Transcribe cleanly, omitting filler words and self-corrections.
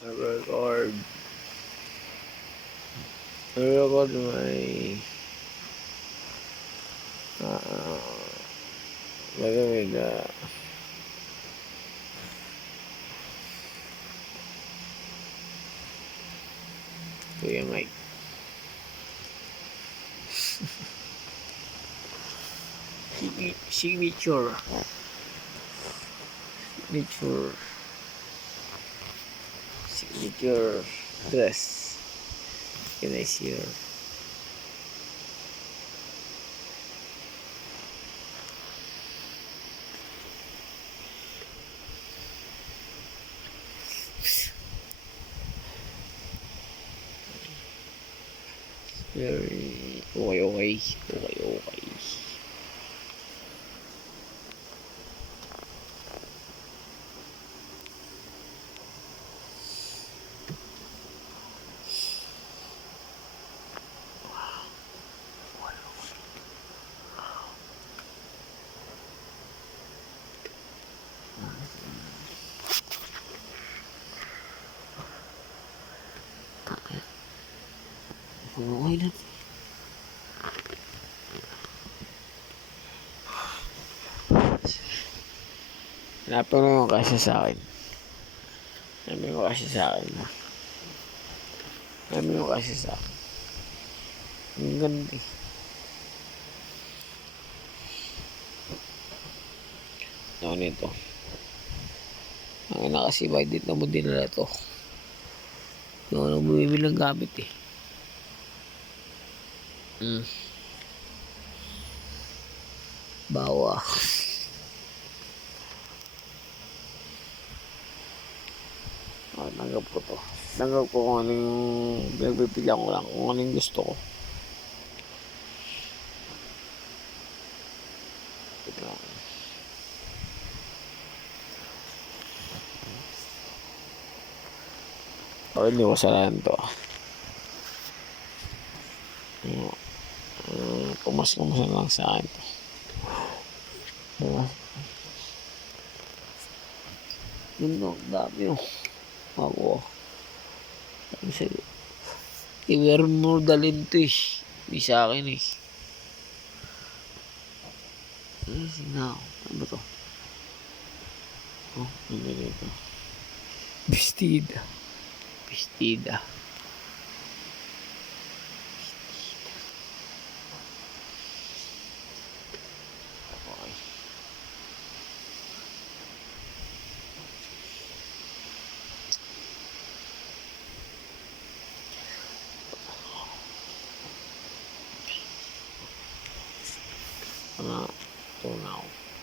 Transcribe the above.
record record my gagawin na Kuya Mike. Signature dress. Can I see her? Very okay. Okay lang. Hanapin mo kasi sa akin. Hanapin mo kasi sa akin. Ang ganda eh. Ano nito? Ang ina kasi by dito mo dinala to. Yung ano bumibili ng gamit eh. Bawa. Tanggap ko to. Tanggap ko kung ano yung pinagbibigyan ko lang. Kung ano yung gusto ko. Ito lang. Hindi ko salahan to. Pumas-pumas lang sa akin to. Yun no, dami oh. Ako. Sabi sa'yo. I-wear mo dalhin to eh. Hindi sa akin eh. Now, ano ba to? Oh, ano dito? Bestida. Okay. Ito na ako.